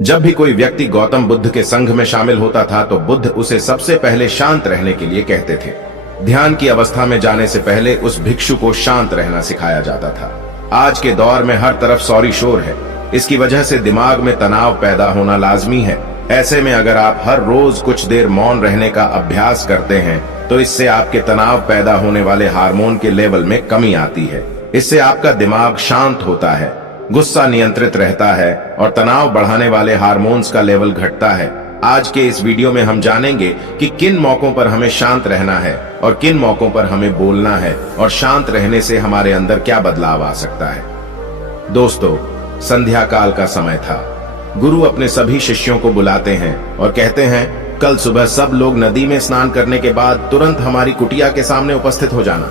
जब भी कोई व्यक्ति गौतम बुद्ध के संघ में शामिल होता था तो बुद्ध उसे सबसे पहले शांत रहने के लिए कहते थे। ध्यान की अवस्था में जाने से पहले उस भिक्षु को शांत रहना सिखाया जाता था। आज के दौर में हर तरफ सौरी शोर है। इसकी वजह से दिमाग में तनाव पैदा होना लाजमी है। ऐसे में अगर आप हर रोज कुछ देर मौन रहने का अभ्यास करते हैं तो इससे आपके तनाव पैदा होने वाले हार्मोन के लेवल में कमी आती है। इससे आपका दिमाग शांत होता है, गुस्सा नियंत्रित रहता है और तनाव बढ़ाने वाले हार्मोन्स का लेवल घटता है। आज के इस वीडियो में हम जानेंगे कि किन मौकों पर हमें शांत रहना है और किन मौकों पर हमें बोलना है और शांत रहने से हमारे अंदर क्या बदलाव आ सकता है। दोस्तों, संध्या काल का समय था। गुरु अपने सभी शिष्यों को बुलाते हैं और कहते हैं, कल सुबह सब लोग नदी में स्नान करने के बाद तुरंत हमारी कुटिया के सामने उपस्थित हो जाना।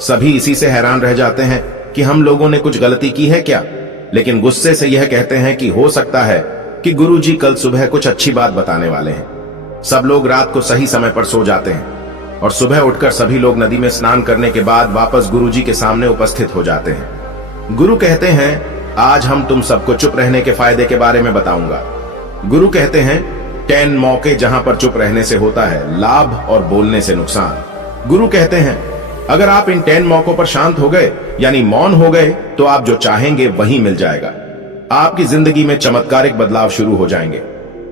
सभी इसी से हैरान रह जाते हैं कि हम लोगों ने कुछ गलती की है क्या, लेकिन गुस्से से यह कहते हैं कि हो सकता है कि गुरुजी कल सुबह कुछ अच्छी बात बताने वाले हैं। सब लोग रात को सही समय पर सो जाते हैं और सुबह उठकर सभी लोग नदी में स्नान करने के बाद वापस गुरुजी के सामने उपस्थित हो जाते हैं। गुरु कहते हैं, आज हम तुम सबको चुप रहने के फायदे के बारे में बताऊंगा। गुरु कहते हैं, 10 मौके जहां पर चुप रहने से होता है लाभ और बोलने से नुकसान। गुरु कहते हैं, अगर आप इन 10 मौकों पर शांत हो गए यानी मौन हो गए तो आप जो चाहेंगे वही मिल जाएगा। आपकी जिंदगी में चमत्कारिक बदलाव शुरू हो जाएंगे।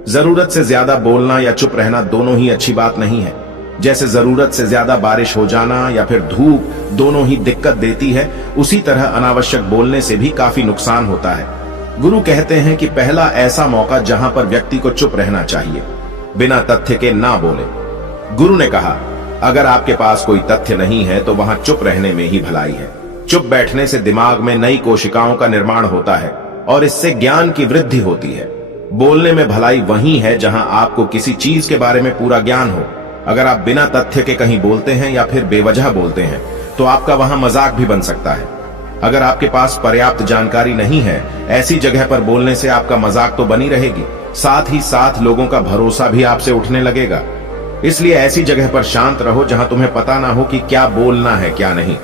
जरूरत से ज्यादा बोलना या चुप रहना दोनों ही अच्छी बात नहीं है। जैसे जरूरत से ज्यादा बारिश हो जाना या फिर धूप दोनों ही दिक्कत देती है, उसी तरह अनावश्यक बोलने से भी काफी नुकसान होता है। गुरु कहते हैं कि पहला ऐसा मौका जहां पर व्यक्ति को चुप रहना चाहिए, बिना तथ्य के ना बोले। गुरु ने कहा, अगर आपके पास कोई तथ्य नहीं है तो वहां चुप रहने में ही भलाई है। चुप बैठने से दिमाग में नई कोशिकाओं का निर्माण होता है और इससे ज्ञान की वृद्धि होती है। बोलने में भलाई वही है जहां आपको किसी चीज के बारे में पूरा ज्ञान हो। अगर आप बिना तथ्य के कहीं बोलते हैं या फिर बेवजह बोलते हैं तो आपका वहां मजाक भी बन सकता है। अगर आपके पास पर्याप्त जानकारी नहीं है, ऐसी जगह पर बोलने से आपका मजाक तो बनी रहेगी, साथ ही साथ लोगों का भरोसा भी आपसे उठने लगेगा। इसलिए ऐसी जगह पर शांत रहो जहां तुम्हें पता ना हो कि क्या बोलना है क्या नहीं।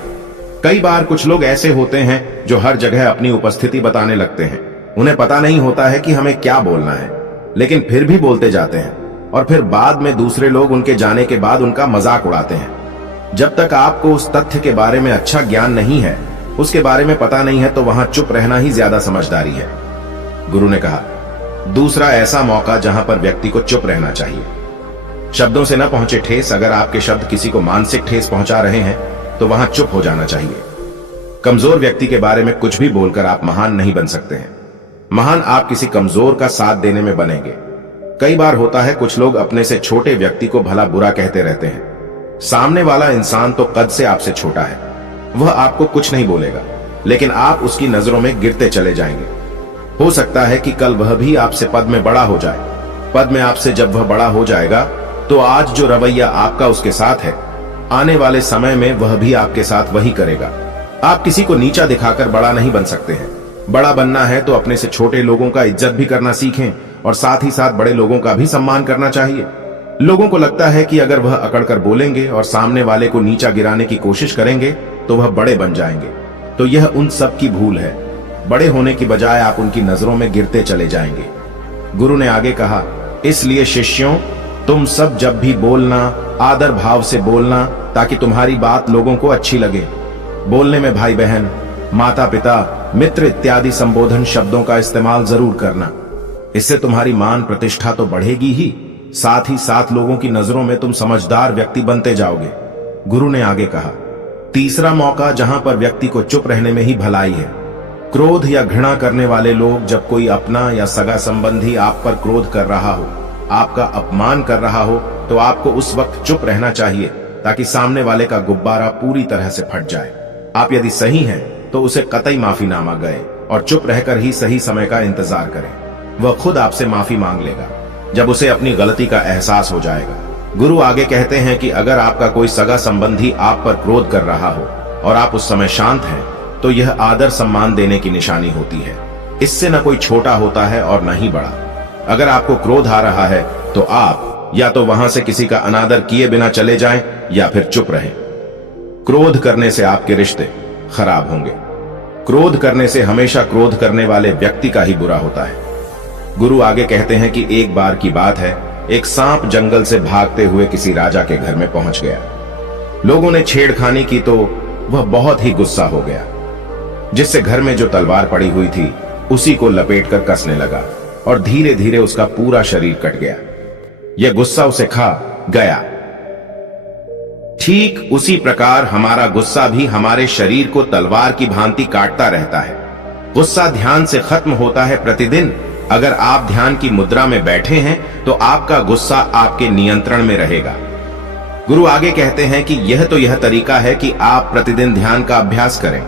कई बार कुछ लोग ऐसे होते हैं जो हर जगह अपनी उपस्थिति बताने लगते हैं। उन्हें पता नहीं होता है कि हमें क्या बोलना है, लेकिन फिर भी बोलते जाते हैं और फिर बाद में दूसरे लोग उनके जाने के बाद उनका मजाक उड़ाते हैं। जब तक आपको उस तथ्य के बारे में अच्छा ज्ञान नहीं है, उसके बारे में पता नहीं है, तो वहां चुप रहना ही ज्यादा समझदारी है। गुरु ने कहा, दूसरा ऐसा मौका जहां पर व्यक्ति को चुप रहना चाहिए। शब्दों से न पहुंचे ठेस। अगर आपके शब्द किसी को मानसिक ठेस पहुंचा रहे हैं तो वहां चुप हो जाना चाहिए। कमजोर व्यक्ति के बारे में कुछ भी बोलकर आप महान नहीं बन सकते हैं। महान आप किसी कमजोर का साथ देने में बनेंगे। कई बार होता है कुछ लोग अपने से छोटे व्यक्ति को भला बुरा कहते रहते हैं। सामने वाला इंसान तो कद से आपसे छोटा है, वह आपको कुछ नहीं बोलेगा, लेकिन आप उसकी नजरों में गिरते चले जाएंगे। हो सकता है कि कल वह भी आपसे पद में बड़ा हो जाए। पद में आपसे जब वह बड़ा हो जाएगा तो आज जो रवैया आपका उसके साथ है, आने वाले समय में वह भी आपके साथ वही करेगा। आप किसी को नीचा दिखाकर बड़ा नहीं बन सकते हैं। बड़ा बनना है तो अपने से छोटे लोगों का इज्जत भी करना सीखें और साथ ही साथ बड़े लोगों का भी सम्मान करना चाहिए। लोगों को लगता है कि अगर वह अकड़कर बोलेंगे और सामने वाले को नीचा गिराने की कोशिश करेंगे तो वह बड़े बन जाएंगे, तो यह उन सब की भूल है। बड़े होने की बजाय आप उनकी नजरों में गिरते चले जाएंगे। गुरु ने आगे कहा, इसलिए शिष्यों, तुम सब जब भी बोलना आदर भाव से बोलना, ताकि तुम्हारी बात लोगों को अच्छी लगे। बोलने में भाई बहन, माता पिता, मित्र इत्यादि संबोधन शब्दों का इस्तेमाल जरूर करना। इससे तुम्हारी मान प्रतिष्ठा तो बढ़ेगी ही, साथ ही साथ लोगों की नजरों में तुम समझदार व्यक्ति बनते जाओगे। गुरु ने आगे कहा, तीसरा मौका जहां पर व्यक्ति को चुप रहने में ही भलाई है। क्रोध या घृणा करने वाले लोग, जब कोई अपना या सगा संबंधी आप पर क्रोध कर रहा हो, आपका अपमान कर रहा हो, तो आपको उस वक्त चुप रहना चाहिए ताकि सामने वाले का गुब्बारा पूरी तरह से फट जाए। आप यदि सही हैं तो उसे कतई माफीनामा गए और चुप रहकर ही सही समय का इंतजार करें। वह खुद आपसे माफी मांग लेगा जब उसे अपनी गलती का एहसास हो जाएगा। गुरु आगे कहते हैं कि अगर आपका कोई सगा संबंधी आप पर क्रोध कर रहा हो और आप उस समय शांत हैं, तो यह आदर सम्मान देने की निशानी होती है। इससे न कोई छोटा होता है और न ही बड़ा। अगर आपको क्रोध आ रहा है तो आप या तो वहां से किसी का अनादर किए बिना चले जाएं या फिर चुप रहें। क्रोध करने से आपके रिश्ते खराब होंगे। क्रोध करने से हमेशा क्रोध करने वाले व्यक्ति का ही बुरा होता है। गुरु आगे कहते हैं कि एक बार की बात है, एक सांप जंगल से भागते हुए किसी राजा के घर में पहुंच गया। लोगों ने छेड़खानी की तो वह बहुत ही गुस्सा हो गया, जिससे घर में जो तलवार पड़ी हुई थी उसी को लपेटकर कसने लगा और धीरे धीरे उसका पूरा शरीर कट गया। यह गुस्सा उसे खा गया। ठीक उसी प्रकार हमारा गुस्सा भी हमारे शरीर को तलवार की भांति काटता रहता है। गुस्सा ध्यान से खत्म होता है प्रतिदिन। अगर आप ध्यान की मुद्रा में बैठे हैं तो आपका गुस्सा आपके नियंत्रण में रहेगा। गुरु आगे कहते हैं कि यह तरीका है कि आप प्रतिदिन ध्यान का अभ्यास करें।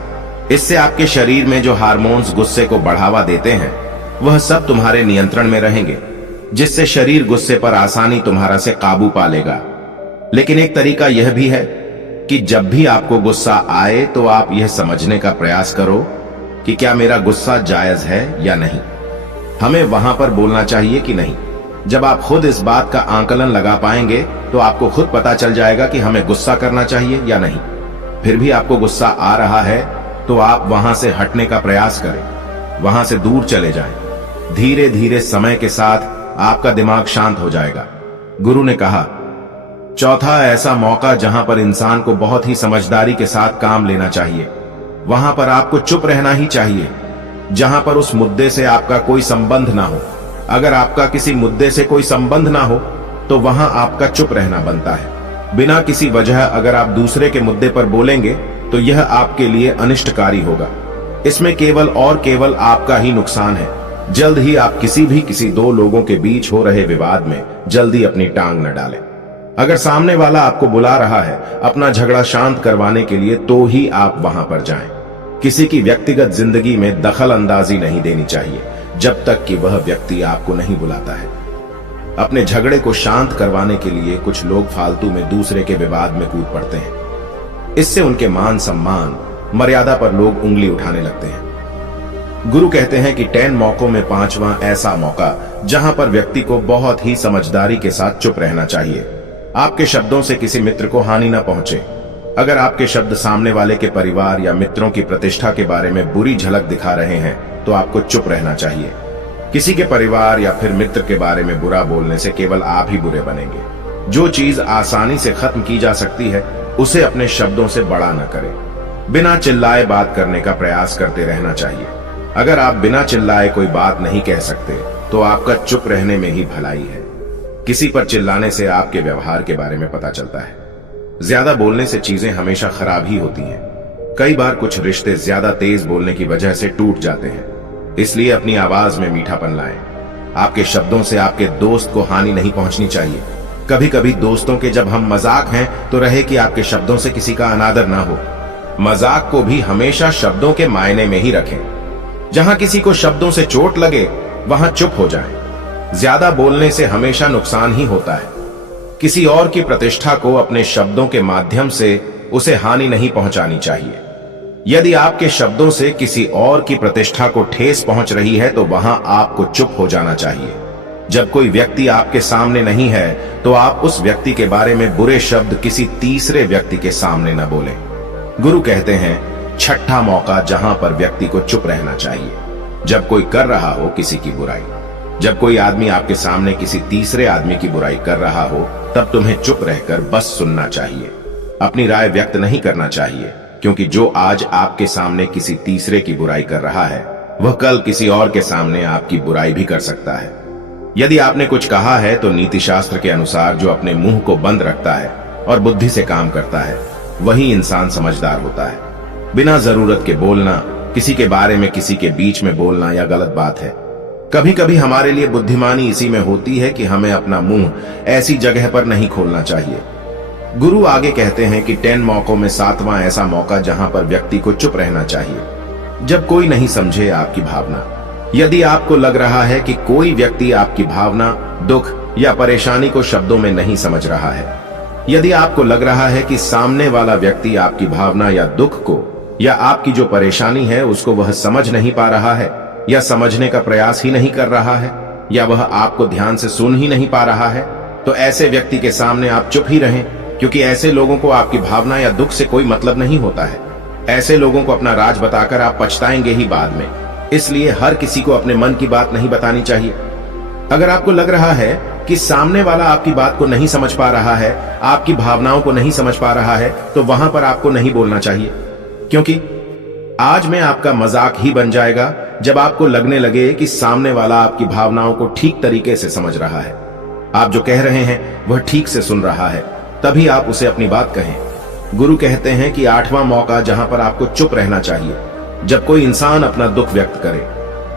इससे आपके शरीर में जो हार्मोन्स गुस्से को बढ़ावा देते हैं वह सब तुम्हारे नियंत्रण में रहेंगे, जिससे शरीर गुस्से पर आसानी तुम्हारा से काबू पा लेगा। लेकिन एक तरीका यह भी है कि जब भी आपको गुस्सा आए तो आप यह समझने का प्रयास करो कि क्या मेरा गुस्सा जायज है या नहीं। हमें वहां पर बोलना चाहिए कि नहीं। जब आप खुद इस बात का आकलन लगा पाएंगे तो आपको खुद पता चल जाएगा कि हमें गुस्सा करना चाहिए या नहीं। फिर भी आपको गुस्सा आ रहा है तो आप वहां से हटने का प्रयास करें, वहां से दूर चले जाएं। धीरे धीरे समय के साथ आपका दिमाग शांत हो जाएगा। गुरु ने कहा, चौथा ऐसा मौका जहां पर इंसान को बहुत ही समझदारी के साथ काम लेना चाहिए, वहां पर आपको चुप रहना ही चाहिए, जहां पर उस मुद्दे से आपका कोई संबंध ना हो। अगर आपका किसी मुद्दे से कोई संबंध ना हो तो वहां आपका चुप रहना बनता है। बिना किसी वजह अगर आप दूसरे के मुद्दे पर बोलेंगे तो यह आपके लिए अनिष्टकारी होगा। इसमें केवल और केवल आपका ही नुकसान है। जल्द ही आप किसी दो लोगों के बीच हो रहे विवाद में जल्दी अपनी टांग न डालें। अगर सामने वाला आपको बुला रहा है अपना झगड़ा शांत करवाने के लिए तो ही आप वहां पर जाएं। किसी की व्यक्तिगत जिंदगी में दखल अंदाजी नहीं देनी चाहिए जब तक कि वह व्यक्ति आपको नहीं बुलाता है। अपने झगड़े को शांत करवाने के लिए कुछ लोग फालतू में दूसरे के विवाद में कूद पड़ते हैं। इससे उनके मान सम्मान मर्यादा पर लोग उंगली उठाने लगते हैं। गुरु कहते हैं कि 10 मौकों में 5वां ऐसा मौका जहां पर व्यक्ति को बहुत ही समझदारी के साथ चुप रहना चाहिए। आपके शब्दों से किसी मित्र को हानि न पहुंचे। अगर आपके शब्द सामने वाले के परिवार या मित्रों की प्रतिष्ठा के बारे में बुरी झलक दिखा रहे हैं तो आपको चुप रहना चाहिए। किसी के परिवार या फिर मित्र के बारे में बुरा बोलने से केवल आप ही बुरे बनेंगे। जो चीज आसानी से खत्म की जा सकती है उसे अपने शब्दों से बड़ा न करें। बिना चिल्लाए बात करने का प्रयास करते रहना चाहिए। अगर आप बिना चिल्लाए कोई बात नहीं कह सकते तो आपका चुप रहने में ही भलाई है। किसी पर चिल्लाने से आपके व्यवहार के बारे में पता चलता है। ज्यादा बोलने से चीजें हमेशा खराब ही होती हैं। कई बार कुछ रिश्ते ज्यादा तेज बोलने की वजह से टूट जाते हैं। इसलिए अपनी आवाज में मीठापन लाएं। आपके शब्दों से आपके दोस्त को हानि नहीं पहुंचनी चाहिए। कभी कभी दोस्तों के जब हम मजाक हैं तो रहे कि आपके शब्दों से किसी का अनादर ना हो। मजाक को भी हमेशा शब्दों के मायने में ही रखें। जहां किसी को शब्दों से चोट लगे वहां चुप हो जाएं। ज्यादा बोलने से हमेशा नुकसान ही होता है। किसी और की प्रतिष्ठा को अपने शब्दों के माध्यम से उसे हानि नहीं पहुंचानी चाहिए। यदि आपके शब्दों से किसी और की प्रतिष्ठा को ठेस पहुंच रही है तो वहां आपको चुप हो जाना चाहिए। जब कोई व्यक्ति आपके सामने नहीं है तो आप उस व्यक्ति के बारे में बुरे शब्द किसी तीसरे व्यक्ति के सामने न बोलें। गुरु कहते हैं, छठा मौका जहां पर व्यक्ति को चुप रहना चाहिए, जब कोई कर रहा हो किसी की बुराई। जब कोई आदमी आपके सामने किसी तीसरे आदमी की बुराई कर रहा हो तब तुम्हें चुप रहकर बस सुनना चाहिए। अपनी राय व्यक्त नहीं करना चाहिए, क्योंकि जो आज आपके सामने किसी तीसरे की बुराई कर रहा है वह कल किसी और के सामने आपकी बुराई भी कर सकता है। यदि आपने कुछ कहा है तो नीति शास्त्र के अनुसार जो अपने मुंह को बंद रखता है और बुद्धि से काम करता है वही इंसान समझदार होता है। बिना जरूरत के बोलना, किसी के बारे में किसी के बीच में बोलना यह गलत बात है। कभी कभी हमारे लिए बुद्धिमानी इसी में होती है कि हमें अपना मुंह ऐसी जगह पर नहीं खोलना चाहिए। गुरु आगे कहते हैं कि 10 मौकों में 7वां ऐसा मौका जहां पर व्यक्ति को चुप रहना चाहिए, जब कोई नहीं समझे आपकी भावना। यदि आपको लग रहा है कि कोई व्यक्ति आपकी भावना, दुख या परेशानी को शब्दों में नहीं समझ रहा है, यदि आपको लग रहा है कि सामने वाला व्यक्ति आपकी भावना या दुख को या आपकी जो परेशानी है उसको वह समझ नहीं पा रहा है या समझने का प्रयास ही नहीं कर रहा है या वह आपको ध्यान से सुन ही नहीं पा रहा है, तो ऐसे व्यक्ति के सामने आप चुप ही रहें, क्योंकि ऐसे लोगों को आपकी भावना या दुख से कोई मतलब नहीं होता है। ऐसे लोगों को अपना राज बताकर आप पछताएंगे ही बाद में। इसलिए हर किसी को अपने मन की बात नहीं बतानी चाहिए। अगर आपको लग रहा है कि सामने वाला आपकी बात को नहीं समझ पा रहा है, आपकी भावनाओं को नहीं समझ पा रहा है, तो वहां पर आपको नहीं बोलना चाहिए, क्योंकि आज में आपका मजाक ही बन जाएगा जब आपको लगने लगे कि सामने वाला आपकी भावनाओं को ठीक तरीके से समझ रहा है, आप जो कह रहे हैं वह ठीक से सुन रहा है, तभी आप उसे अपनी बात कहें। गुरु कहते हैं कि 8वां मौका जहां पर आपको चुप रहना चाहिए, जब कोई इंसान अपना दुख व्यक्त करे।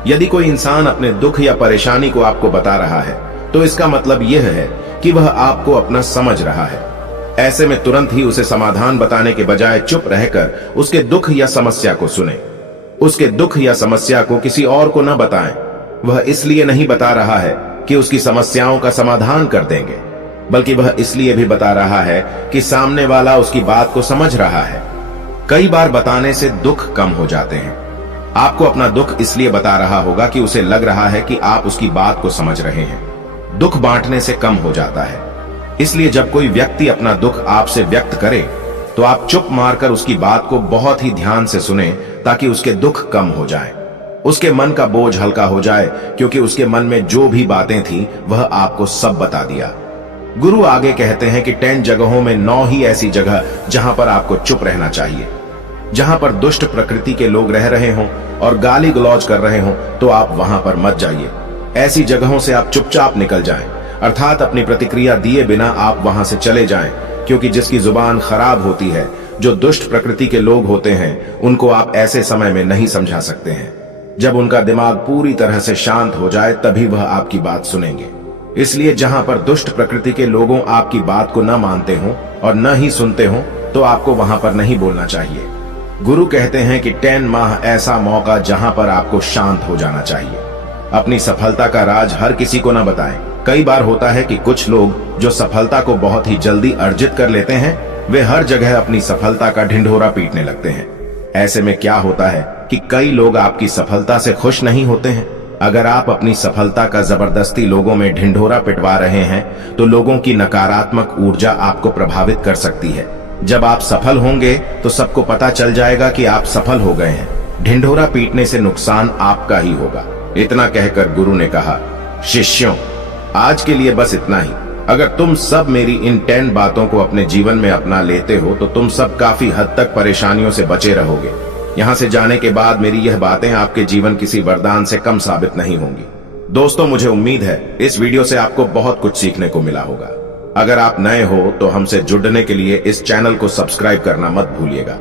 यदि कोई इंसान अपने दुख या परेशानी को आपको बता रहा है, तो इसका मतलब यह है कि वह आपको अपना समझ रहा है। ऐसे में तुरंत ही उसे समाधान बताने के बजाय चुप रहकर उसके दुख या समस्या को सुने। उसके दुख या समस्या को किसी और को न बताएं। वह इसलिए नहीं बता रहा है कि उसकी समस्याओं का समाधान कर देंगे, बल्कि वह इसलिए भी बता रहा है कि सामने वाला उसकी बात को समझ रहा है। कई बार बताने से दुख कम हो जाते हैं। आपको अपना दुख इसलिए बता रहा होगा कि उसे लग रहा है कि आप उसकी बात को समझ रहे हैं। दुख बांटने से कम हो जाता है। इसलिए जब कोई व्यक्ति अपना दुख आपसे व्यक्त करे, तो आप चुप मारकर उसकी बात को बहुत ही ध्यान से सुने, ताकि उसके दुख कम हो जाए, उसके मन का बोझ हल्का हो जाए, क्योंकि उसके मन में जो भी बातें थी वह आपको सब बता दिया। गुरु आगे कहते हैं कि 10 जगहों में 9 ही ऐसी जगह जहां पर आपको चुप रहना चाहिए। जहां पर दुष्ट प्रकृति के लोग रह रहे हों और गाली गलौज कर रहे हों, तो आप वहां पर मत जाइए। ऐसी जगहों से आप चुपचाप निकल जाएं, अर्थात अपनी प्रतिक्रिया दिए बिना आप वहां से चले जाएं, क्योंकि जिसकी जुबान खराब होती है, जो दुष्ट प्रकृति के लोग होते हैं, उनको आप ऐसे समय में नहीं समझा सकते हैं। जब उनका दिमाग पूरी तरह से शांत हो जाए, तभी वह आपकी बात सुनेंगे। इसलिए जहां पर दुष्ट प्रकृति के लोगों आपकी बात को न मानते हों और न ही सुनते हों, तो आपको वहां पर नहीं बोलना चाहिए। गुरु कहते हैं कि 10 माह ऐसा मौका जहां पर आपको शांत हो जाना चाहिए। अपनी सफलता का राज हर किसी को न बताएं। कई बार होता है कि कुछ लोग जो सफलता को बहुत ही जल्दी अर्जित कर लेते हैं, वे हर जगह अपनी सफलता का ढिंढोरा पीटने लगते हैं। ऐसे में क्या होता है कि कई लोग आपकी सफलता से खुश नहीं होते हैं। अगर आप अपनी सफलता का जबरदस्ती लोगों में ढिंढोरा पिटवा रहे हैं, तो लोगों की नकारात्मक ऊर्जा आपको प्रभावित कर सकती है। जब आप सफल होंगे तो सबको पता चल जाएगा कि आप सफल हो गए हैं। ढिंढोरा पीटने से नुकसान आपका ही होगा। इतना कहकर गुरु ने कहा, शिष्यों, आज के लिए बस इतना ही। अगर तुम सब मेरी इन 10 बातों को अपने जीवन में अपना लेते हो, तो तुम सब काफी हद तक परेशानियों से बचे रहोगे। यहाँ से जाने के बाद मेरी यह बातें आपके जीवन किसी वरदान से कम साबित नहीं होंगी। दोस्तों, मुझे उम्मीद है इस वीडियो से आपको बहुत कुछ सीखने को मिला होगा। अगर आप नए हो तो हमसे जुड़ने के लिए इस चैनल को सब्सक्राइब करना मत भूलिएगा।